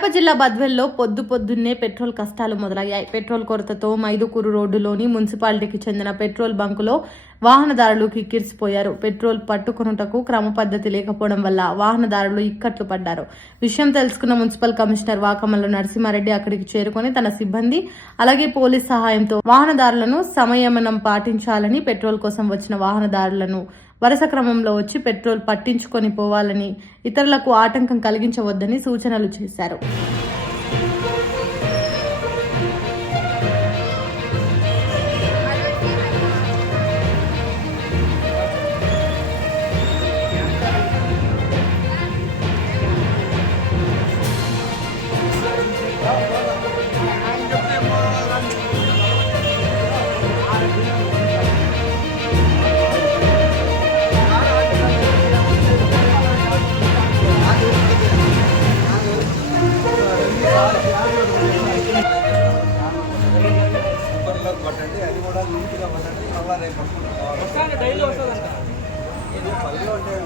కడప జిల్లా బద్వేల్లో పొద్దున్నే పెట్రోల్ కష్టాలు మొదలయ్యాయి. పెట్రోల్ కొరతతో మైదుకూరు రోడ్డులోని మున్సిపాలిటీకి చెందిన పెట్రోల్ బంకులో వాహనదారులు కిక్కిరిసిపోయారు. పెట్రోల్ పట్టుకొనుటకు క్రమ పద్ధతి లేకపోవడం వల్ల వాహనదారులు ఇక్కట్లు పడ్డారు. విషయం తెలుసుకున్న మున్సిపల్ కమిషనర్ వాకమల్ల నరసింహారెడ్డి అక్కడికి చేరుకొని తన సిబ్బంది అలాగే పోలీస్ సహాయంతో వాహనదారులను సంయమనం పాటించాలని, పెట్రోల్ కోసం వచ్చిన వాహనదారులను వరుస క్రమంలో వచ్చి పెట్రోల్ పట్టించుకొని పోవాలని, ఇతరులకు ఆటంకం కలిగించవద్దని సూచనలు చేశారు. పట్టండి, అది కూడా నీట్గా పట్టండి. మళ్ళీ రేపు వస్తాను, డైలీ వస్తుందంట. ఇది పల్లెలో ఉంటే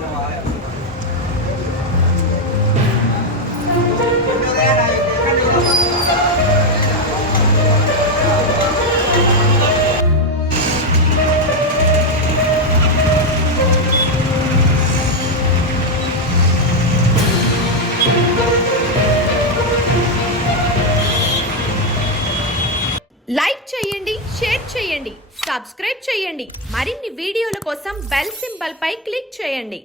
లైక్ చేయండి, షేర్ చేయండి, సబ్స్క్రైబ్ చేయండి. మరిన్ని వీడియోల కోసం బెల్ సింబల్ పై క్లిక్ చేయండి.